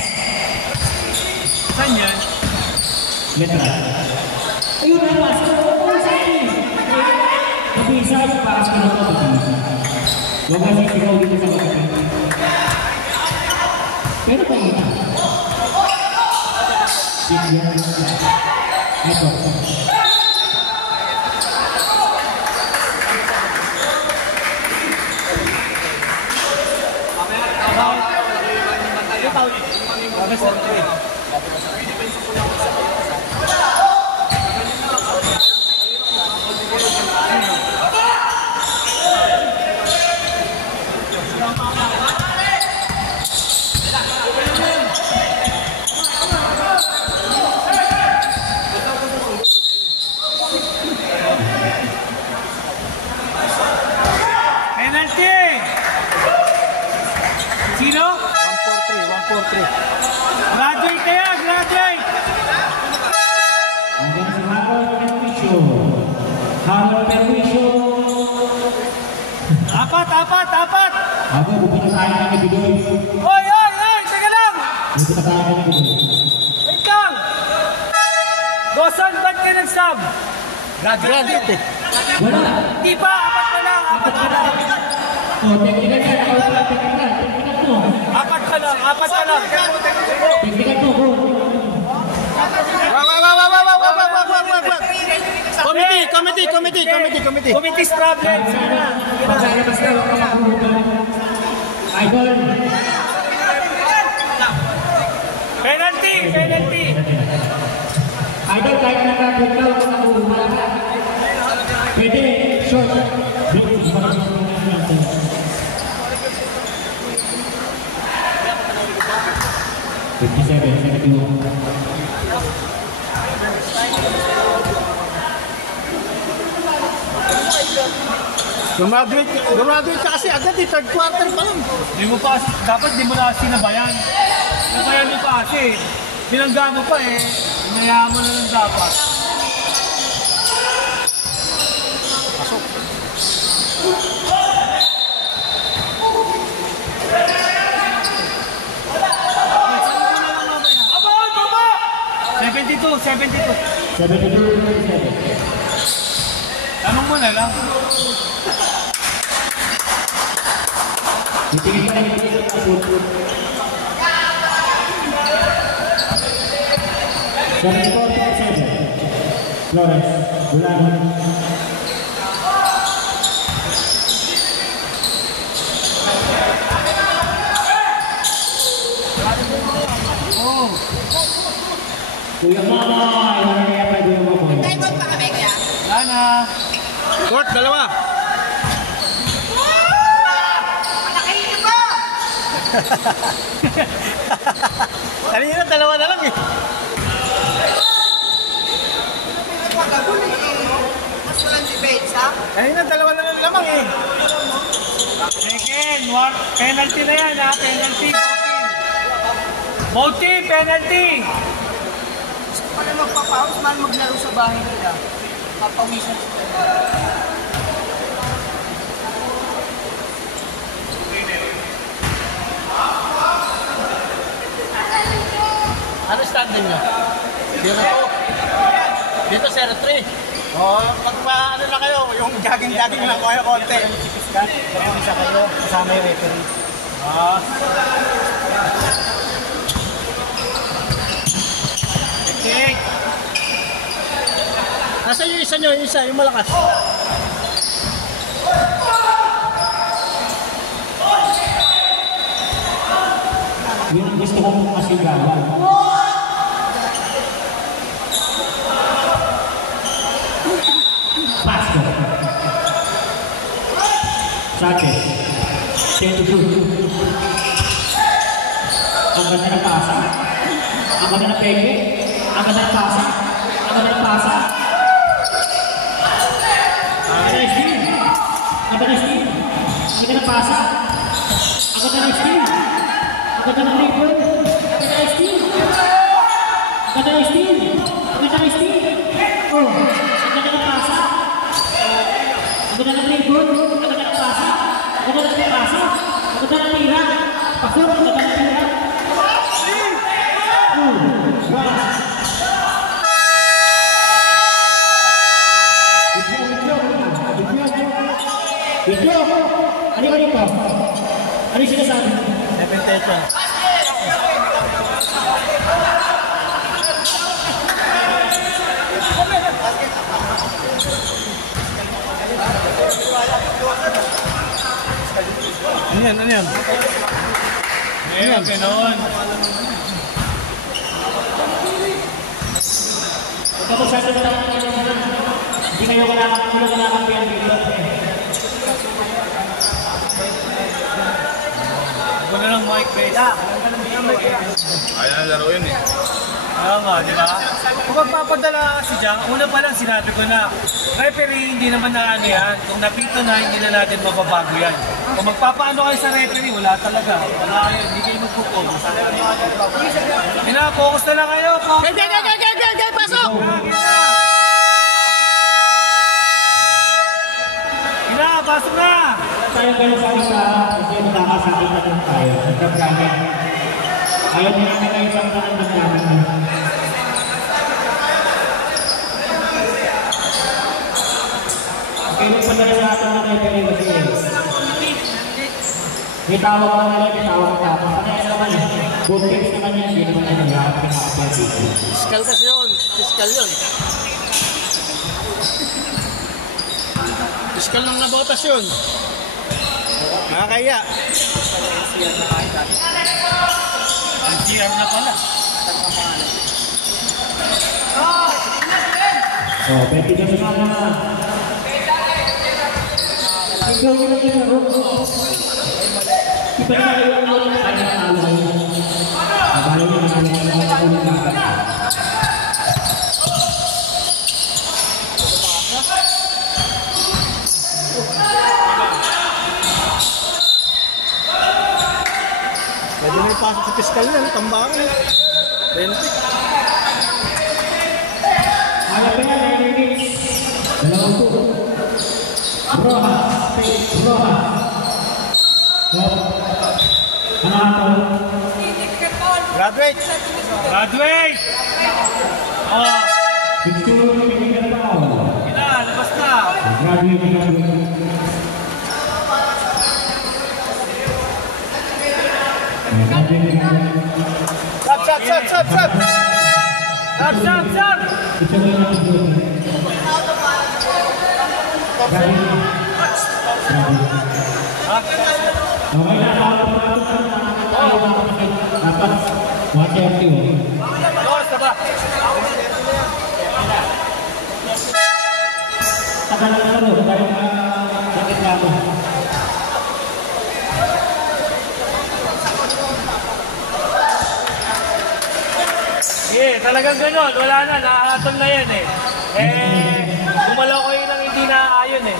Saan yan? Letra. Ayun na, pass. Oo, sige. Mabisa yung pass ko na ito. Huwag na sisigaw dito sa mga. Pero pa ina. Ito. Penalty! Sino? 1-4-3. Graduate na yan, graduate! Hanggang si Harold Perwisyo. Harold Perwisyo. Apat! Ako, bubina tayo ng ibigoy. Oy! Teka lang! Bubina tayo ng ibigoy. Wait lang! Gosan, ba't ka nag-sub? Graduate eh. Wala. Di ba? Apat pa lang! O, teknikan ka. Ako pala, teknikan. Teknikan mo. Apat pa lang! Teknikan mo, bro. Committee. Committee's problem! Sana! Paglalabas ka, huwag ka makuhugan. Idol. Penalty! Idol, kahit nakagod ka, huwag ka makuhugan. Pwede, short. Blitz, para sa mga natin. Graduate ka kasi agad eh, third quarter pa lang. Dapat di mo na sinabayan. Nabayan mo pa kasi. Binangga mo pa eh. Hinayaan mo na lang dapat. Pasok. Baba! 72. Tanong mo na lang. Itingin ka na yung pagkakulot. 74-7. Flores, Bulan. Oh. Kuya Mama, iwan kaya pa Kuya Mama. Taibot pa kami kaya? Sana. Court, dalawa. Malaki ko! Kanina, dalawa na lang eh. Mas walang debates, ha? Kanina, dalawa na lang lamang eh. Second, penalty na yan ha. Penalty. Both team, penalty. Gusto ko pala magpapaus, man maglaro sa bahay nila. Papawisan sila. Ano standing nyo? 0-2. Dito 0-3. Oo, pagpa ano na kayo, yung jogging-jogging lang kayo konti. Isa kayo, kasama yung referee. Check. Nasa yung isa nyo, yung isa, yung malakas. Yung gusto kong masigawan. Pasko. Sanchez. Tentu. Ang ganda ng pasa. Ang ganda ng peke. Ang ganda ng pasa. Ang ganda ng pasa. Ang ganda ng steam. Ang ganda ng steam. Ang ganda ng pasa. Ang ganda ng steam. Ang ganda ng ribbon. Ang ganda ng steam. Ang ganda ng steam. Ang ganda ng steam. Oh, ang ganda ng pasa. Ang ganda ng ribbon. Ang ganda ng pasa. Ang ganda ng pasa. Ang ganda ng tira. Pasok, ang ganda ng tira. Ano yan? Eh, gano'n. Tapos sa ito na hindi kayo kailangan dito. Huwag na lang mic base. Ayaw na laro yun eh. Kaya nga, di ba? Kung magpapadala kasi dyan, una pa lang sinabi ko na, referee hindi naman na ano yan. Kung napito na, hindi na natin mababago yan. Kung magpapaano kayo sa referee, wala talaga. Wala kayo, hindi kayo magpo-focus. Focus na lang kayo. Gay! Pasok! Pasok na! Tayo kayo sa isa, kasi magkakasakit na lang tayo. Nagkagamit. Ayaw niya na kayo sa mga nagkagamit. Kaya nagpadala sa atin na kayo kasi may tawag ka nila, may tawag ka. Kaya naman eh, good case naman yan, hindi naman yan lahat pinakapal dito. Fiskal kasi yun. Fiskal yun. Fiskal ng nabotas yun. Nakakaya. NCR na pala. Oh, pwede ka sa mga. Ikaw yung naging iba na kayo ang mga nagkakalo kayo. Nabalo nyo na kayo ang mga ulit. Pwede may pasok sa fiskal yan. Tambakan eh. 20. Alam ka yan, Enrique. Dalawang po. Roja. Roja. Ano ako? Graduate. Graduate! Oh, Picture ni Miguel Pao. labas na. Graduate. Sab! Lawas na ba? Talagang gano'n. Wala na. Nakahatol na yan eh. Gumalaw ko yun ang hindi naaayon eh.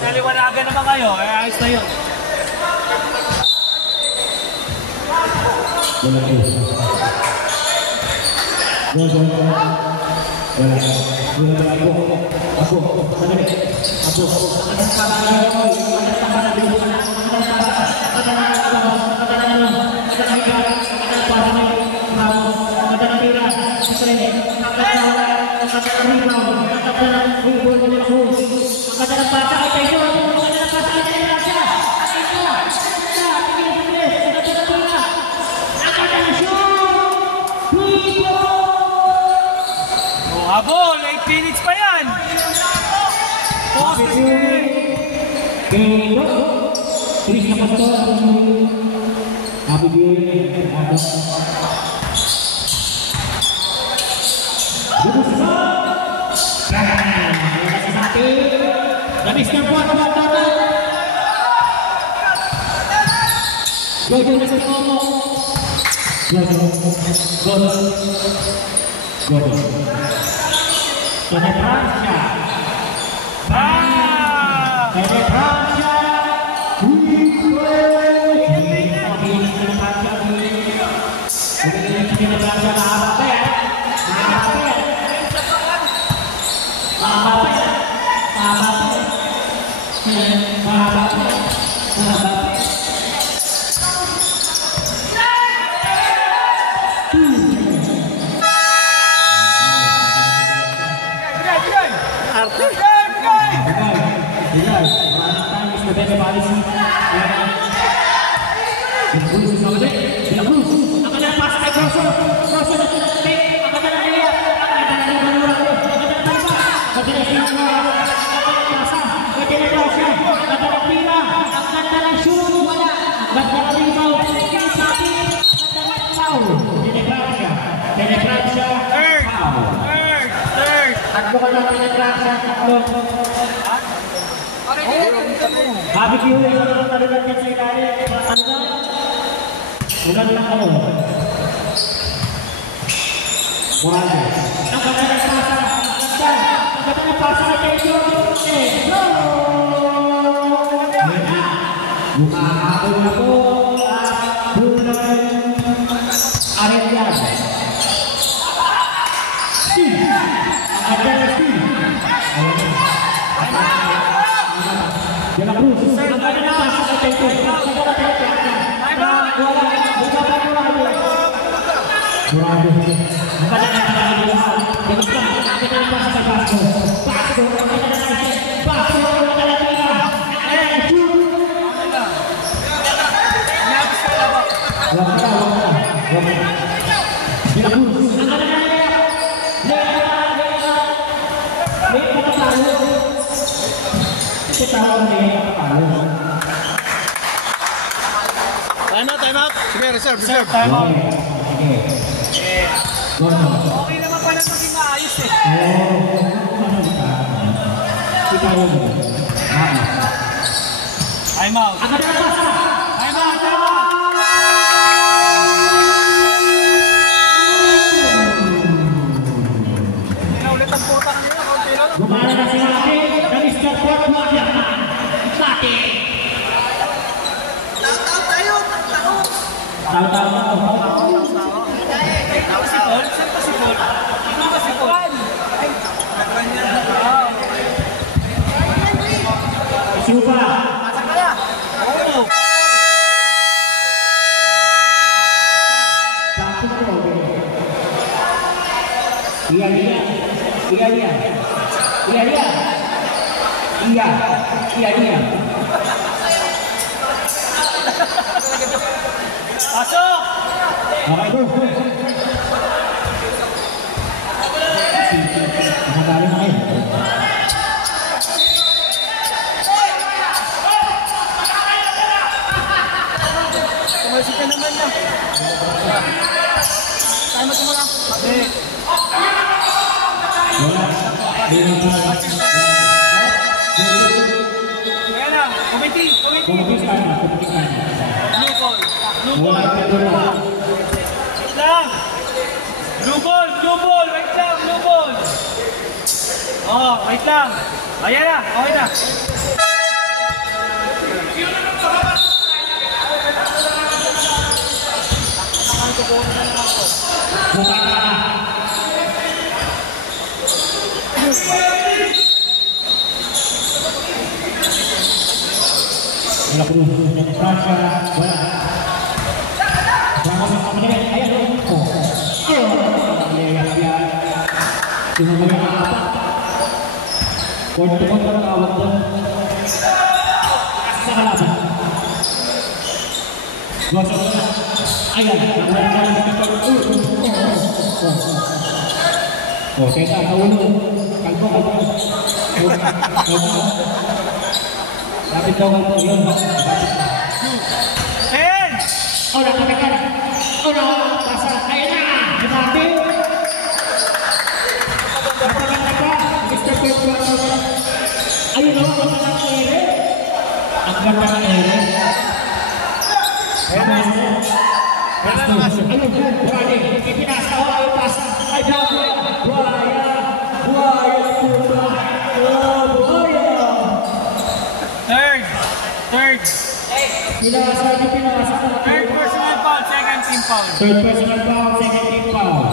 Pinaliwanagan naman kayo. Ayos na yun. Habol! 8 minutes pa yan! Postos eh! Tulis na pastor. Happy birthday. Labis na po ang mga tama. Godo na sa Tomo. Godo. Penetrancia. Penetrancia. lang penetrasyon. Barbecue, isa lang talunan yan sa ilalim. Ano lang? Ulan lang ako. Morales. Ang ganda ng pasa. Ang ganda ng pasa na kayo. Go! Bumakakol na po ang Brunei Arellano. Steve! Ang ganda ng Steve. De La Cruz. Ang ganda ng pasa na kayo. Time out. Sige, reserve. Time out. Okay naman pala maging maayos eh. Time out. Time out. Ulit ang putak nila. Konti lang. Gumana na si Mati. Dari Mr. Fort Mati. Mati. Tahu-tahu Si Paul? Saan pa si Paul? Ikaw ba si Paul? Supa. Masa kaya? Oo. Iya. Pasok! Okay, go. Nakadali na kayo. Tumalsik ka naman na. Time out mo lang. Ayan na. Committee. Kumpis ka na. Blue ball. Wala ka doon. Wait lang. Blue ball. Wait lang. Blue ball. Oh, wait lang. Ayan na. Okay na. Wala ko doon. Francia. Wala. Sama sa kanila. Ayan. Tumulong ang apa. Konti-konti ang awak doon. Sa kalaban. Gosok na. Ayan. Okay na. Kaulo. Kalbo. Lapit daw kalbo. Yun. Ten! Olah tekan. Olah pasar. Ayan na. Dimati. Ayun o, ang ganda ng ere. Ang ganda ng ere. Ayun, buwali. Ipinasa ko ay pasa. Ay, buwaya. Buwaya puta. Buwaya. Third. Pinasa. Third personal foul, second team foul. Third personal foul, second team foul.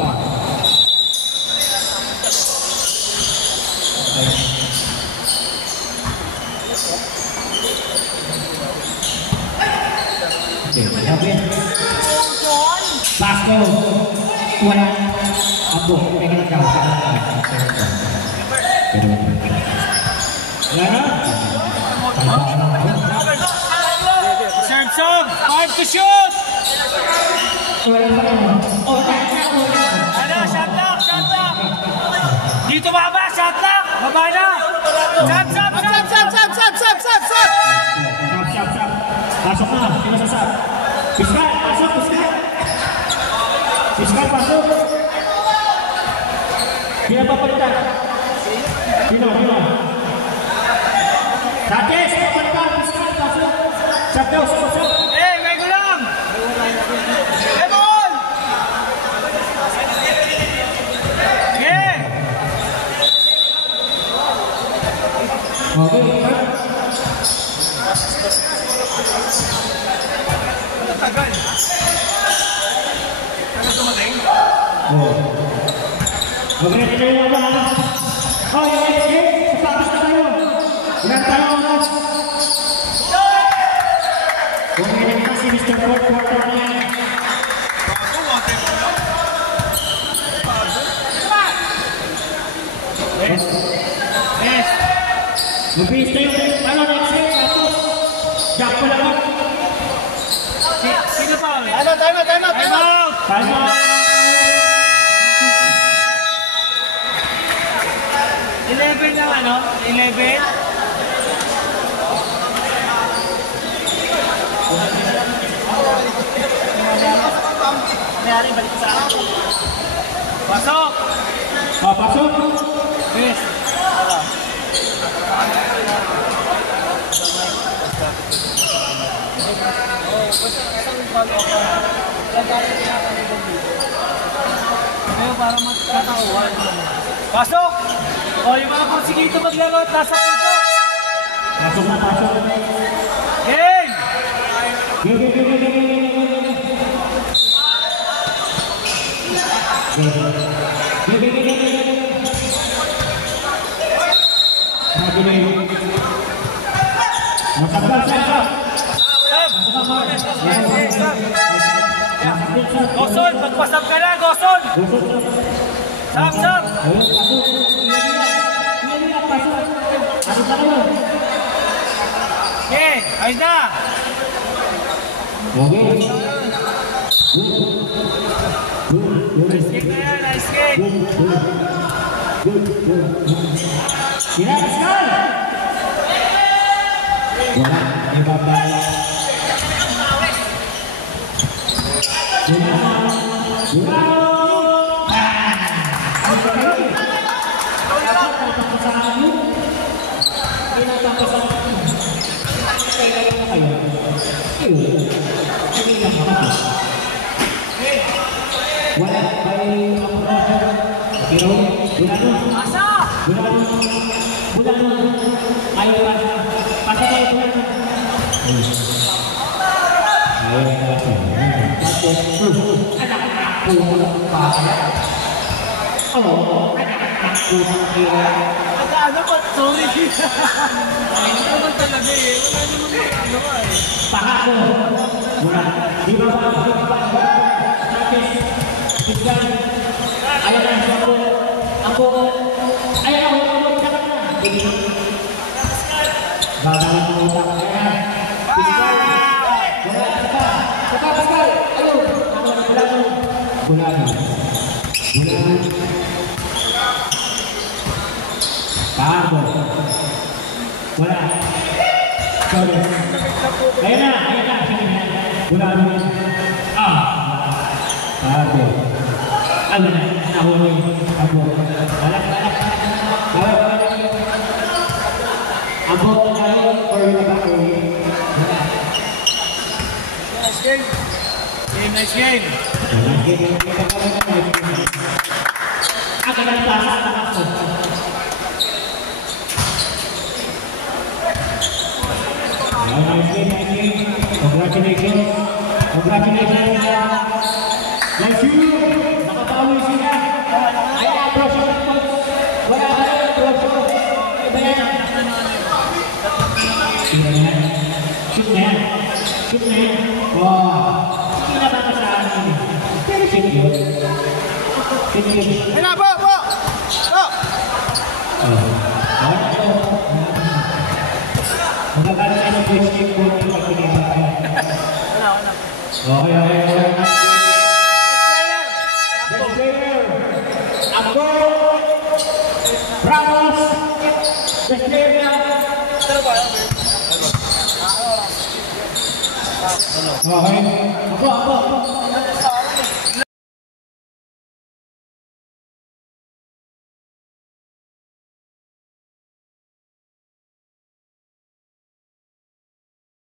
Basko, wala. Abo, pengen kau. Serve song, 5 to shoot! Ano, shot lock! Dito baba, shot lock! Baba na! Shot! Pasok na, sino sasab? Piskal, pasok, Piskal, pasok. Dia papalitan. Sino? Sanchez, kapalitan, Fiscal, pasok. Shot daw, shot. May gulang! Ebon! Okay. Tagal. Tagal dumating? Mag-ready na yung mga. Yes. Sapatos na tayo. Ilan tayo mga. Bumilig na si Mr. Ford. Quarter na yan. Yes. Mabilis na yung next game. Tapos, jack pa lang. Sino pa? Time out! Time out! 11 lang ano? 11? Mayari, balik sa akin. Pasok! Pasok! Yes. Para magkatauhan. Pasok! O, yung mga porsigito maglaro at nasa puso. Pasok na, pasok. Game! Goson, magpasap ka na, Goson! Sap! Okay, ayos na! Nice game na yan, nice game! Ano ba? Sorry. Ano naman talaga eh. Wala naman ano ka eh. Pahako. Di ba ba? Ayan na. Ako. Ayan na. Bagay mo ito. Pascal. Ayun. Bulan. Pahako. Wala. Sorry. Ayan na. Bulan. Pahako. Ano na? Ako na yun. Ako. Balak. Ako na tayo. Or yun ako. Nice game. Nice game. Ako na tasa. Nice game. Congratulations. Let's you. Nakatawi sila. Ay, approach yung coach. Wala ka yung approach mo. Iba yan. Shoot na yan. Wow. Hindi na baka sa akin. Pero shoot yun. Ay na, po! Magagalit ka ng coach team ko yung pagpinibag ka. Okay. Best player. Ako. Ramos. Best player niya. Okay. Ako.